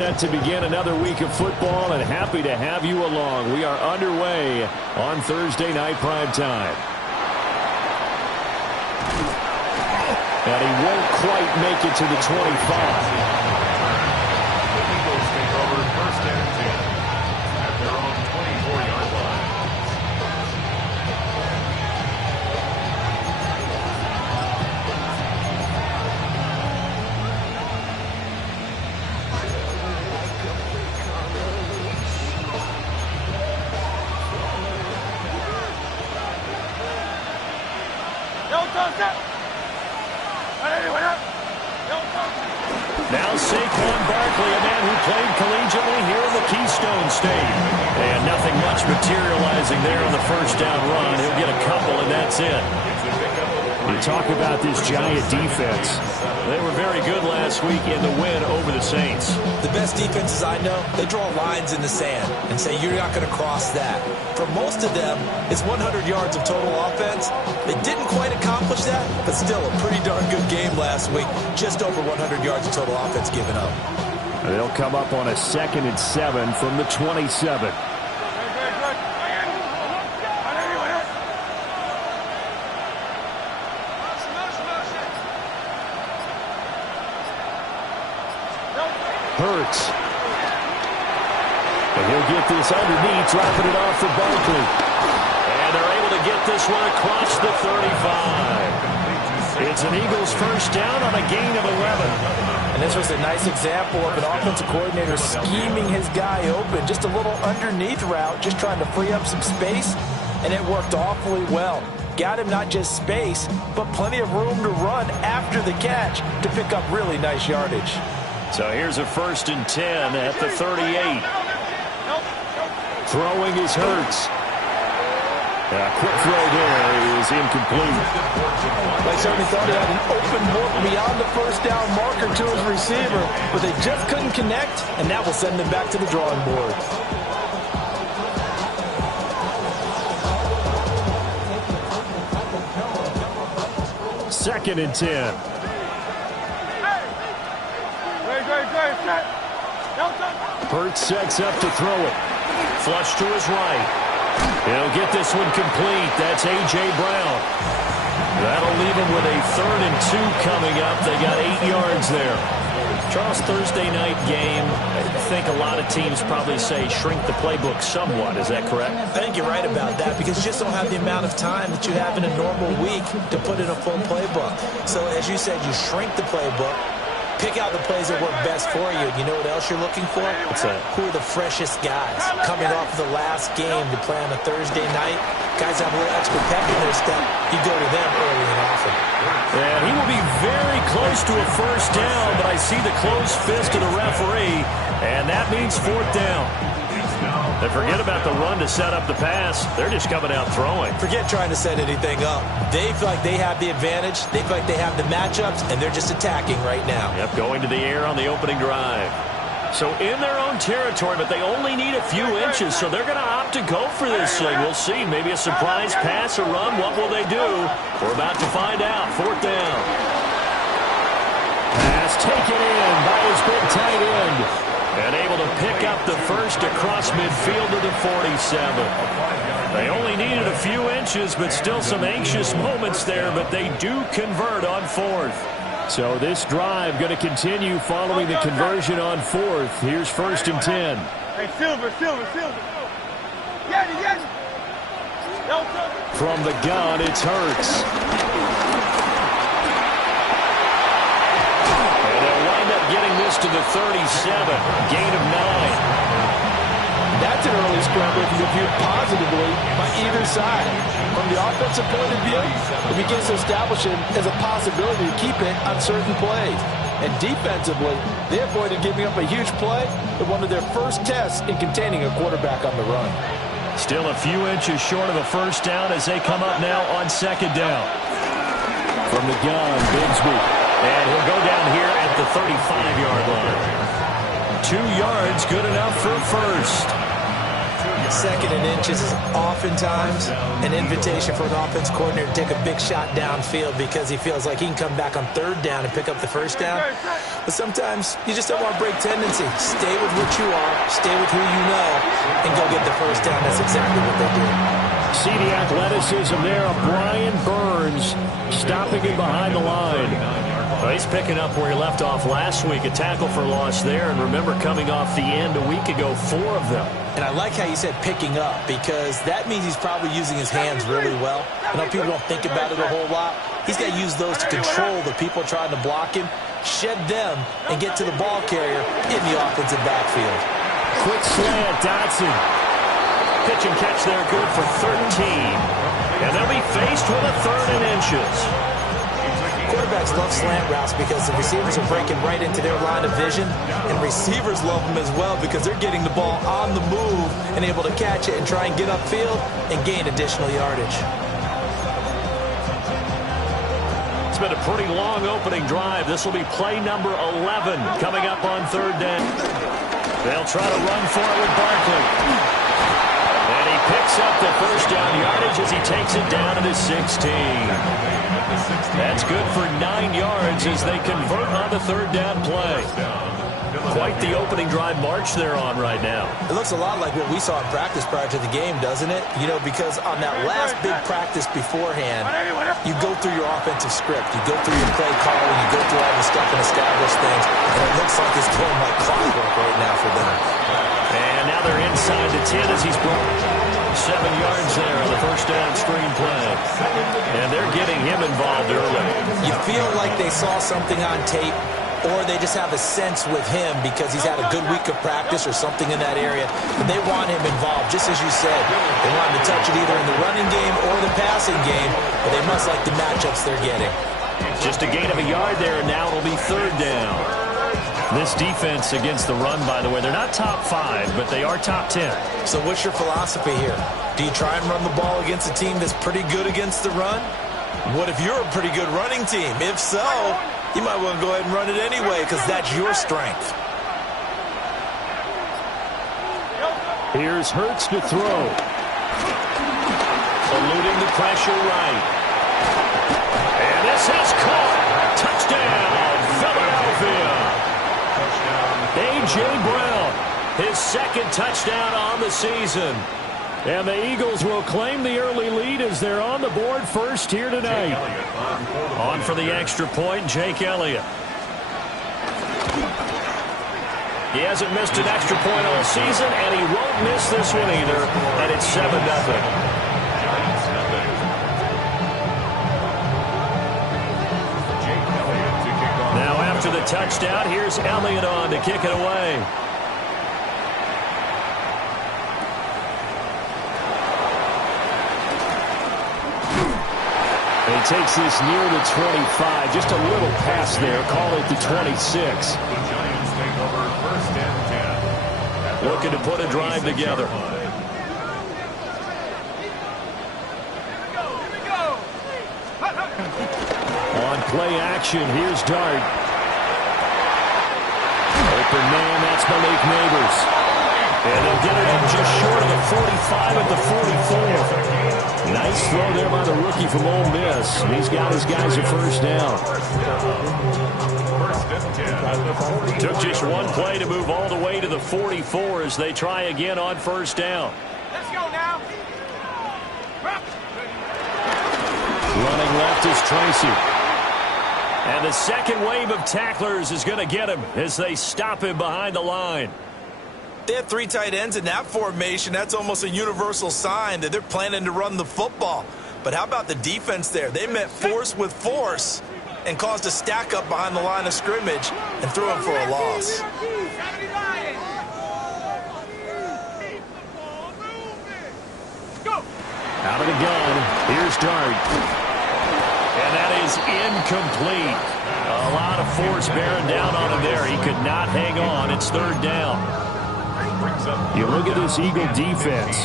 To begin another week of football, and happy to have you along. We are underway on Thursday night prime time. And he won't quite make it to the 25. The Eagles take over first and 10 at their own 24-yard line. Now Saquon Barkley, a man who played collegiately here in the Keystone State. And nothing much materializing there on the first down run. He'll get a couple, and that's it. You talk about this Giant defense. They were very good last week in the win over the Saints. The best defenses I know, they draw lines in the sand and say you're not going to cross that. For most of them, it's 100 yards of total offense. They didn't quite accomplish that, but still a pretty darn good game last week. Just over 100 yards of total offense given up. They'll come up on a 2nd and 7 from the 27. Hurts. And he'll get this underneath, dropping it off for Barkley. And they're able to get this one across the 35. It's an Eagles first down on a gain of 11. And this was a nice example of an offensive coordinator scheming his guy open. Just a little underneath route, just trying to free up some space. And it worked awfully well. Got him not just space, but plenty of room to run after the catch to pick up really nice yardage. So here's a 1st and 10 at the 38. Throwing is Hurts. A quick throw there is incomplete. They certainly thought he had an open look beyond the first down marker to his receiver, but they just couldn't connect, and that will send them back to the drawing board. Second and 10. Hurts sets up to throw it. Flush to his right. He'll get this one complete. That's A.J. Brown. That'll leave him with a 3rd and 2 coming up. They got 8 yards there. Charles, Thursday night game, I think a lot of teams probably say shrink the playbook somewhat. Is that correct? I think you're right about that because you just don't have the amount of time that you have in a normal week to put in a full playbook. So as you said, you shrink the playbook. Pick out the plays that work best for you. You know what else you're looking for? What's that? Who are the freshest guys coming off the last game to play on a Thursday night? Guys have a little extra pep in their step. You go to them early and often. And he will be very close to a first down, but I see the closed fist of the referee, and that means 4th down. They forget about the run to set up the pass. They're just coming out throwing. Forget trying to set anything up. They feel like they have the advantage. They feel like they have the matchups, and they're just attacking right now. Yep, going to the air on the opening drive. So in their own territory, but they only need a few inches, so they're going to opt to go for this thing. We'll see. Maybe a surprise pass or run. What will they do? We're about to find out. 4th down. Pass taken in by his big tight end. And able to pick up the first across midfield to the 47. They only needed a few inches, but still some anxious moments there, but they do convert on 4th. So this drive going to continue following the conversion on 4th. Here's 1st and 10. Hey, Silver. Yes. From the gun, it's Hurts. Getting this to the 37, gain of 9. That's an early scramble if you view positively by either side. From the offensive point of view, it begins to establish it as a possibility to keep it on certain plays. And defensively, they avoided giving up a huge play in one of their first tests in containing a quarterback on the run. Still a few inches short of a first down as they come up now on 2nd down. From the gun, Bigsby. And he'll go down here at the 35-yard line. 2 yards, good enough for a first. Second and inches is oftentimes an invitation for an offense coordinator to take a big shot downfield because he feels like he can come back on third down and pick up the first down. But sometimes you just don't want to break tendency. Stay with what you are, stay with who you know, and go get the first down. That's exactly what they did. See the athleticism there of Brian Burns stopping him behind the line. Well, he's picking up where he left off last week, a tackle for loss there. And remember, coming off the end a week ago, 4 of them. And I like how you said picking up, because that means he's probably using his hands really well. I know people don't think about it a whole lot. He's got to use those to control the people trying to block him, shed them, and get to the ball carrier in the offensive backfield. Quick slant, Dotson. Pitch and catch there, good for 13. And they'll be faced with a 3rd and inches. Quarterbacks love slant routes because the receivers are breaking right into their line of vision, and receivers love them as well because they're getting the ball on the move and able to catch it and try and get upfield and gain additional yardage. It's been a pretty long opening drive. This will be play number 11 coming up on 3rd down. They'll try to run for it with Barkley. And he picks up the first down yardage as he takes it down to the 16. That's good for 9 yards as they convert on the 3rd down play. Quite the opening drive march they're on right now. It looks a lot like what we saw in practice prior to the game, doesn't it? You know, because on that last big practice beforehand, you go through your offensive script. You go through your play calling. You go through all the stuff and establish things. And it looks like it's going like clockwork right now for them. And now they're inside the 10 as he's brought 7 yards there on the first down screen play. And they're getting him involved early. You feel like they saw something on tape, or they just have a sense with him because he's had a good week of practice or something in that area. And they want him involved, just as you said. They want him to touch it either in the running game or the passing game, but they must like the matchups they're getting. Just a gain of a yard there, and now it'll be 3rd down. This defense against the run, by the way, they're not top 5, but they are top 10. So what's your philosophy here? Do you try and run the ball against a team that's pretty good against the run? What if you're a pretty good running team? If so, you might want to go ahead and run it anyway because that's your strength. Here's Hurts to throw. Eluding the pressure right. And this is caught. Touchdown, Philadelphia. A.J. Brown, his 2nd touchdown on the season. And the Eagles will claim the early lead as they're on the board first here tonight. On for the extra point, Jake Elliott. He hasn't missed an extra point all season, and he won't miss this one either. And it's 7-0. Now after the touchdown, here's Elliott on to kick it away. He takes this near the 25. Just a little pass there. Call it the 26. The Giants take over 1st and 10. Looking to put a drive together. On play action, here's Dart. Open man, that's Malik Neighbors. And they'll get it in just short of the 45 at the 44. Nice throw there by the rookie from Ole Miss. And he's got his guys a first down. Took just one play to move all the way to the 44 as they try again on first down. Let's go now. Running left is Tracy. And the second wave of tacklers is going to get him as they stop him behind the line. They have 3 tight ends in that formation. That's almost a universal sign that they're planning to run the football. But how about the defense there? They met force with force and caused a stack up behind the line of scrimmage and threw him for a loss. Out of the gun, here's Dart. And that is incomplete. A lot of force bearing down on him there. He could not hang on. It's 3rd down. You look at this Eagle defense,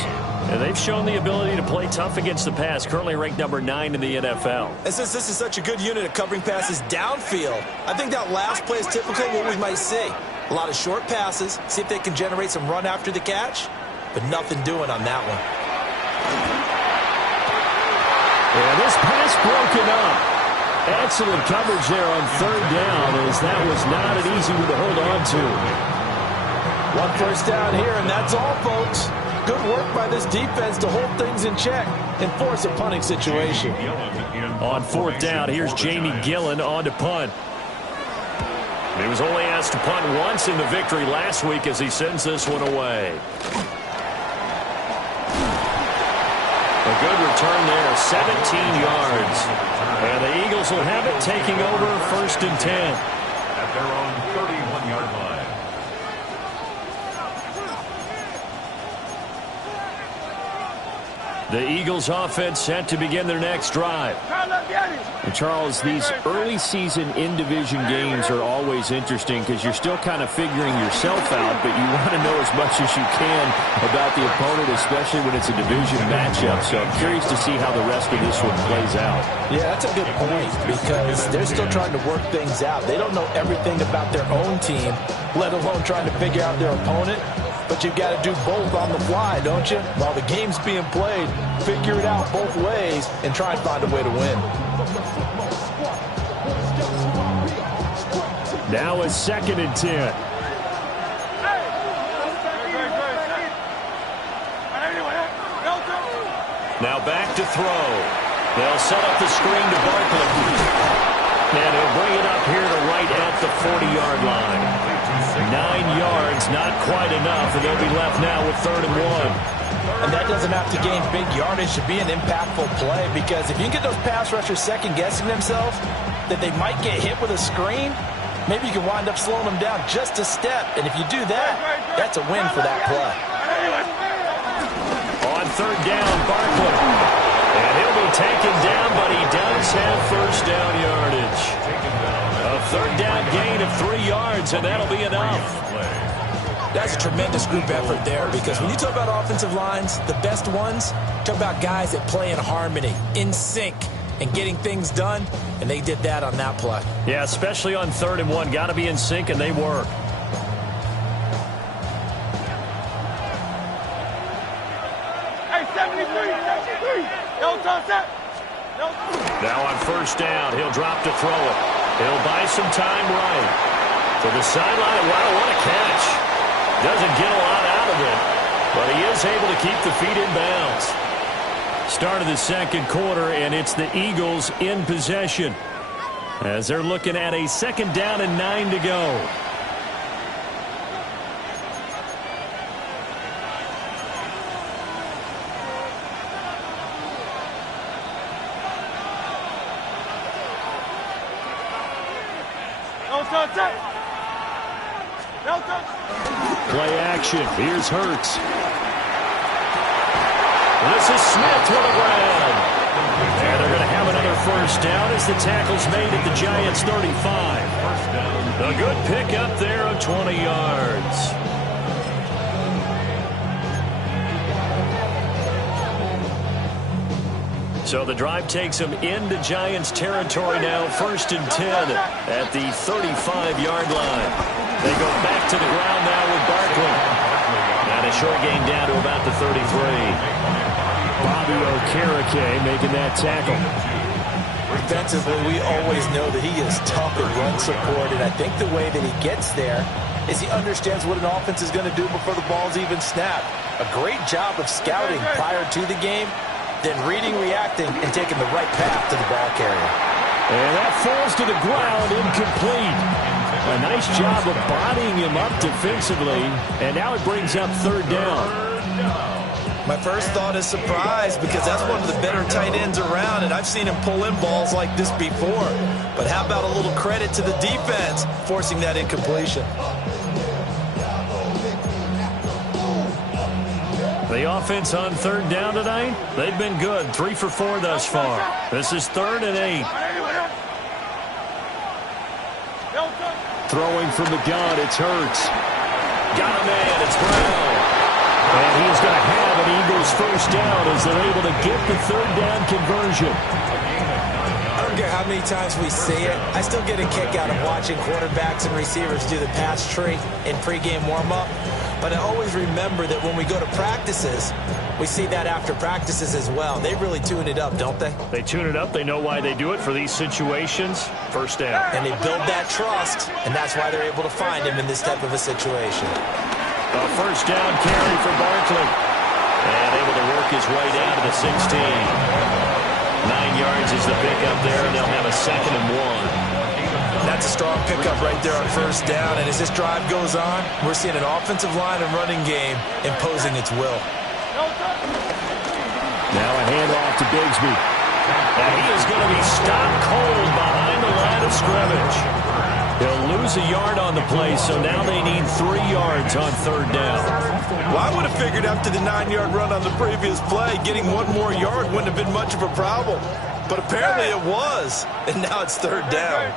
and they've shown the ability to play tough against the pass, currently ranked number 9 in the NFL. And since this is such a good unit at covering passes downfield, I think that last play is typical of what we might see. A lot of short passes, see if they can generate some run after the catch. but nothing doing on that one. And this pass broken up. Excellent coverage there on third down, as that was not an easy one to hold on to. One first down here, and that's all, folks. Good work by this defense to hold things in check and force a punting situation. On fourth down, here's Jamie Gillen on to punt. He was only asked to punt once in the victory last week as he sends this one away. A good return there, 17 yards. And the Eagles will have it, taking over 1st and 10. At their own 31-yard line. The Eagles offense set to begin their next drive. And Charles, these early season in-division games are always interesting because you're still kind of figuring yourself out, but you want to know as much as you can about the opponent, especially when it's a division matchup. So I'm curious to see how the rest of this one plays out. Yeah, that's a good point because they're still trying to work things out. They don't know everything about their own team, let alone trying to figure out their opponent. But you've got to do both on the fly, don't you? While the game's being played, figure it out both ways and try and find a way to win. Now it's 2nd and 10. Now back to throw. They'll set up the screen to Barkley. And he'll bring it up here to right at the 40-yard line. 9 yards, not quite enough, and they'll be left now with 3rd and 1. And that doesn't have to gain big yardage to be an impactful play, because if you can get those pass rushers second-guessing themselves that they might get hit with a screen, maybe you can wind up slowing them down just a step. And if you do that, that's a win for that play. On 3rd down, Barkley. And he'll be taken down, but he does have 1st down yardage. A 3rd down gain of 3 yards, and that'll be enough. That's a tremendous group effort there, because when you talk about offensive lines, the best ones, talk about guys that play in harmony, in sync, and getting things done, and they did that on that play. Yeah, especially on 3rd and 1. Got to be in sync, and they work. Now on 1st down, he'll drop to throw it. He'll buy some time right. To the sideline. Wow, what a catch. Doesn't get a lot out of it, but he is able to keep the feet in bounds. Start of the 2nd quarter, and it's the Eagles in possession as they're looking at a 2nd down and 9 to go. Play action. Here's Hurts. This is Smith to the ground. And they're going to have another 1st down as the tackle's made at the Giants' 35. A good pick up there of 20 yards. So the drive takes them into Giants territory now, 1st and 10 at the 35-yard line. They go back to the ground now with Barkley. And a short gain down to about the 33. Bobby Okereke making that tackle. Defensively, we always know that he is tough at run support, and I think the way that he gets there is he understands what an offense is going to do before the ball's even snapped. A great job of scouting prior to the game, then reading, reacting, and taking the right path to the ball carrier. And that falls to the ground, incomplete. A nice job of bodying him up defensively, and now it brings up 3rd down. My first thought is surprise, because that's one of the better tight ends around, and I've seen him pull in balls like this before. But how about a little credit to the defense forcing that incompletion? The offense on 3rd down tonight, they've been good. 3 for 4 thus far. This is 3rd and 8. Throwing from the gun, it's Hurts. Got a man, it's Brown. And he's going to have an Eagles 1st down as they're able to get the 3rd down conversion. I don't care how many times we see it, I still get a kick out of watching quarterbacks and receivers do the pass tree in pregame warm-up. But I always remember that when we go to practices, we see that after practices as well. They really tune it up, don't they? They tune it up. They know why they do it for these situations. First down. And they build that trust, and that's why they're able to find him in this type of a situation. A first down carry for Barkley. And able to work his way down to the 16. 9 yards is the pickup there, and they'll have a 2nd and 1. That's a strong pickup right there on first down. And as this drive goes on, we're seeing an offensive line and running game imposing its will. Now a handoff to Bigsby. And he is going to be stopped cold behind the line of scrimmage. He'll lose a yard on the play, so now they need 3 yards on third down. Well, I would have figured after the 9-yard run on the previous play, getting 1 more yard wouldn't have been much of a problem. But apparently it was, and now it's third down.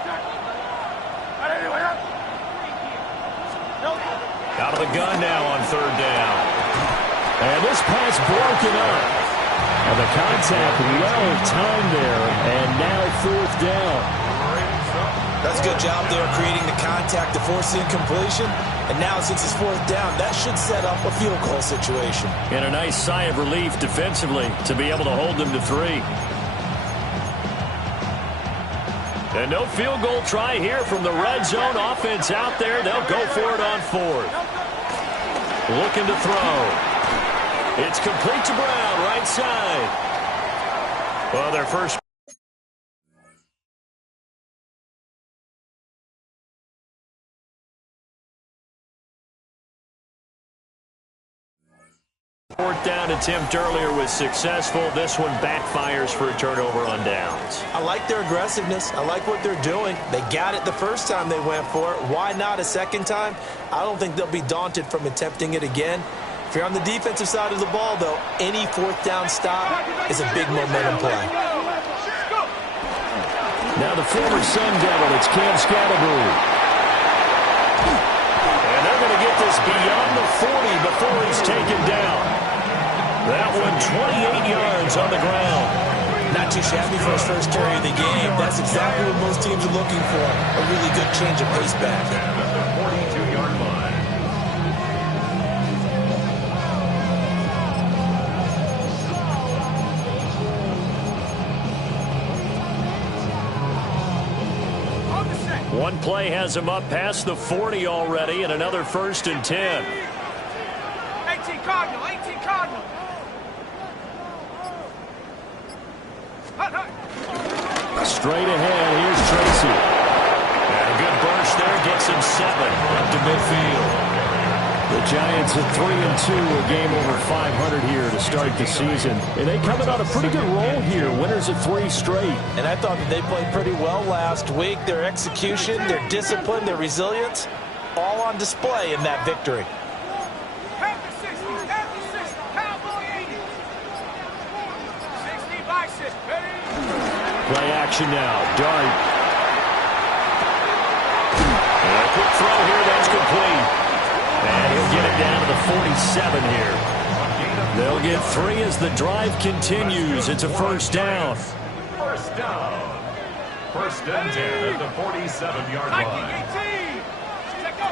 Out of the gun now on third down. And this pass broken up. And the contact well timed there, and now fourth down. That's a good job there creating the contact to force the incompletion. And now since it's fourth down, that should set up a field goal situation. And a nice sigh of relief defensively to be able to hold them to 3. And no field goal try here from the red zone offense out there. They'll go for it on 4th. Looking to throw. It's complete to Brown, right side. Well, their first. Fourth down attempt earlier was successful. This one backfires for a turnover on downs. I like their aggressiveness. I like what they're doing. They got it the first time they went for it. Why not a second time? I don't think they'll be daunted from attempting it again. If you're on the defensive side of the ball, though, any fourth down stop is a big momentum play. Now the former Sun Devil, it's Cam Scatterbury. And they're going to get this beyond the 40 before he's taken down. That one 28 yards on the ground. Not too shabby for his first carry of the game. That's exactly what most teams are looking for. A really good change of pace back. At the 42-yard line. One play has him up past the 40 already, and another 1st and 10. 18 Cardinal, 18 Cardinal. Straight ahead, here's Tracy. And a good burst there gets him 7 up to midfield. The Giants at 3-2, a game over 500 here to start the season. And they coming on a pretty good roll here, winners of 3 straight. And I thought that they played pretty well last week. Their execution, their discipline, their resilience, all on display in that victory. After 60, Cowboy 80. 60 by 6, ready? Play action now, Dart. And a quick throw here, that's complete. And he'll get it down to the 47 here. They'll get 3 as the drive continues. It's a first down. First down. First and 10 at the 47-yard line. 18. Let go.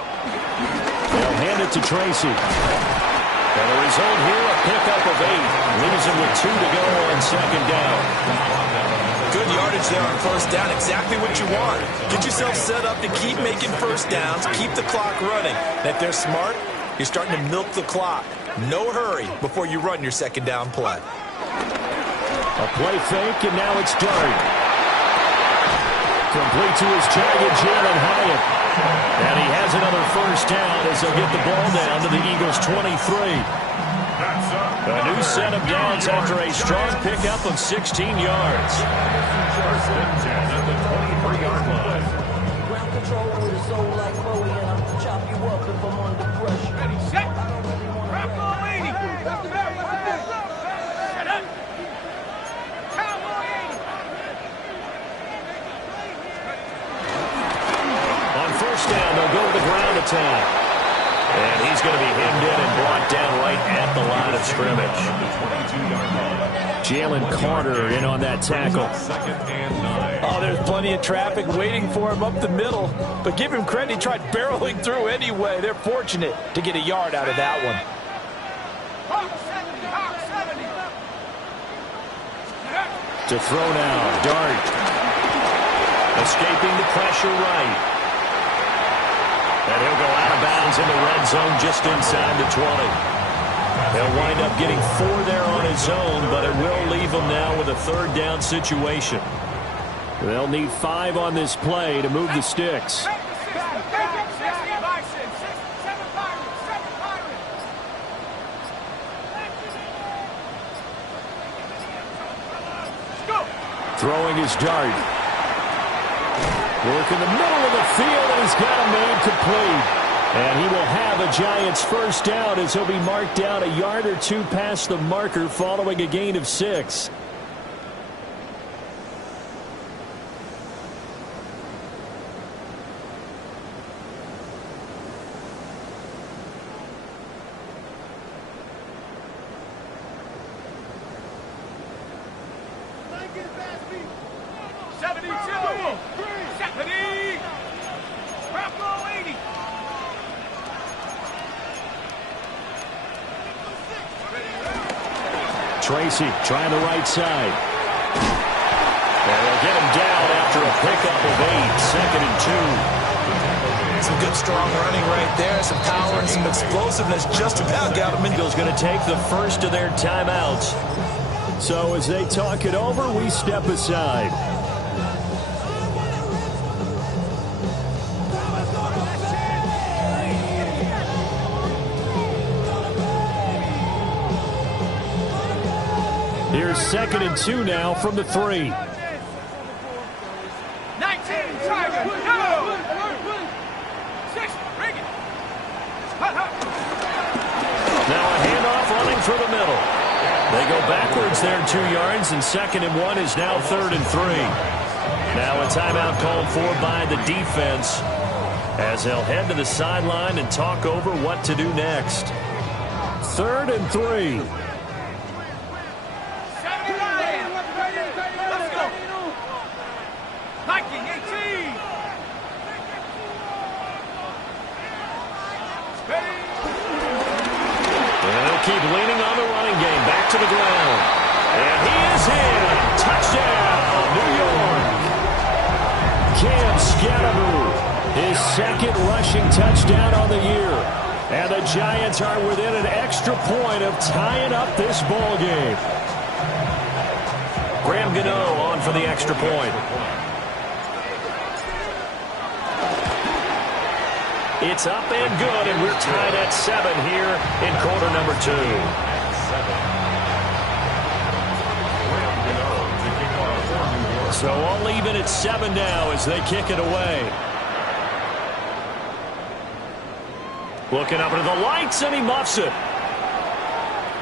They'll hand it to Tracy. And the result here, a pickup of 8. Leaves him with 2 to go on second down. Good yardage there on first down. Exactly what you want. Get yourself set up to keep making first downs, keep the clock running. And if they're smart, you're starting to milk the clock. No hurry before you run your second down play. A play fake, and now it's Dart. Complete to his jagged Jalen Hyatt. And he has another first down as they'll get the ball down to the Eagles' 23. A new set of downs after a strong pickup of 16 yards. First and 10 at the 23-yard line. Ground control with a soul like Bowie, and I'll chop you up if I'm under pressure. Ready, set. Cowboy 80. Set up. Cowboy 80. On first down, they'll go to the ground attack. And he's going to be hemmed in and brought down right at the line of scrimmage. Jalen Carter in on that tackle. Second and 9. Oh, there's plenty of traffic waiting for him up the middle. But give him credit, he tried barreling through anyway. They're fortunate to get a yard out of that one. To throw now, Dart. Escaping the pressure right. And he'll go out of bounds in the red zone just inside the 20. He'll wind up getting 4 there on his own, but it will leave him now with a third down situation. They'll need 5 on this play to move the sticks. Throwing his Dart. Work in the middle of the field, and he's got him made complete. And he will have a Giants first down as he'll be marked down a yard or 2 past the marker following a gain of 6. Tracy trying the right side. And they'll get him down after a pickup of 8, 2nd and 2. Some good strong running right there, some power and some explosiveness just about got him in. Eagles going to take the first of their timeouts. So as they talk it over, we step aside. Here's 2nd and 2 now from the 3. 19, Tiger, go! 6, bring it! Now a handoff running for the middle. They go backwards there 2 yards, and 2nd and 1 is now 3rd and 3. Now a timeout called for by the defense as they'll head to the sideline and talk over what to do next. 3rd and 3. Keep leaning on the running game. Back to the ground. And he is in. Touchdown, New York. Cam Scatteroo, his 2nd rushing touchdown on the year. And the Giants are within an extra point of tying up this ball game. Graham Gano on for the extra point. It's up and good, and we're tied at 7 here in quarter number 2. So all even at 7 now as they kick it away. Looking up into the lights, and he muffs it.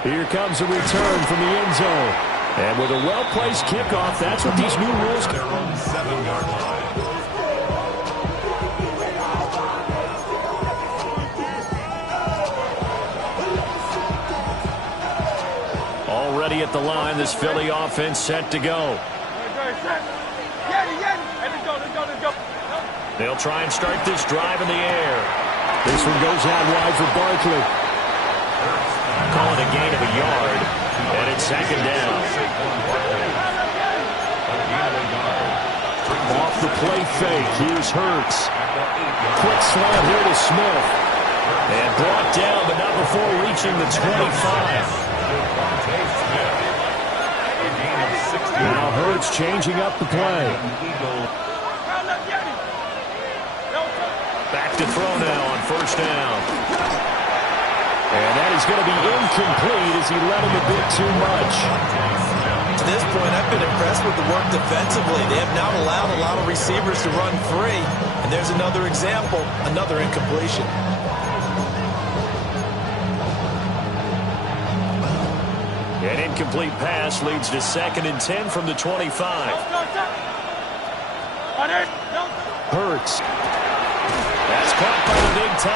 Here comes a return from the end zone. And with a well-placed kickoff, that's what these new rules Their own 7-yard line. Already at the line, this Philly offense set to go. They'll try and start this drive in the air. This one goes out wide for Barkley. Call it a gain of a yard, and it's 2nd down. Off the play fake, here's Hurts. Quick slant here to Smith. And brought down, but not before reaching the 25. Now Hurts changing up the play. Back to throw now on 1st down. And that is going to be incomplete as he let him a bit too much. To this point, I've been impressed with the work defensively. They have now allowed a lot of receivers to run free. And there's another example, another incompletion. An incomplete pass leads to 2nd and 10 from the 25. Hurts. That's caught by the big time.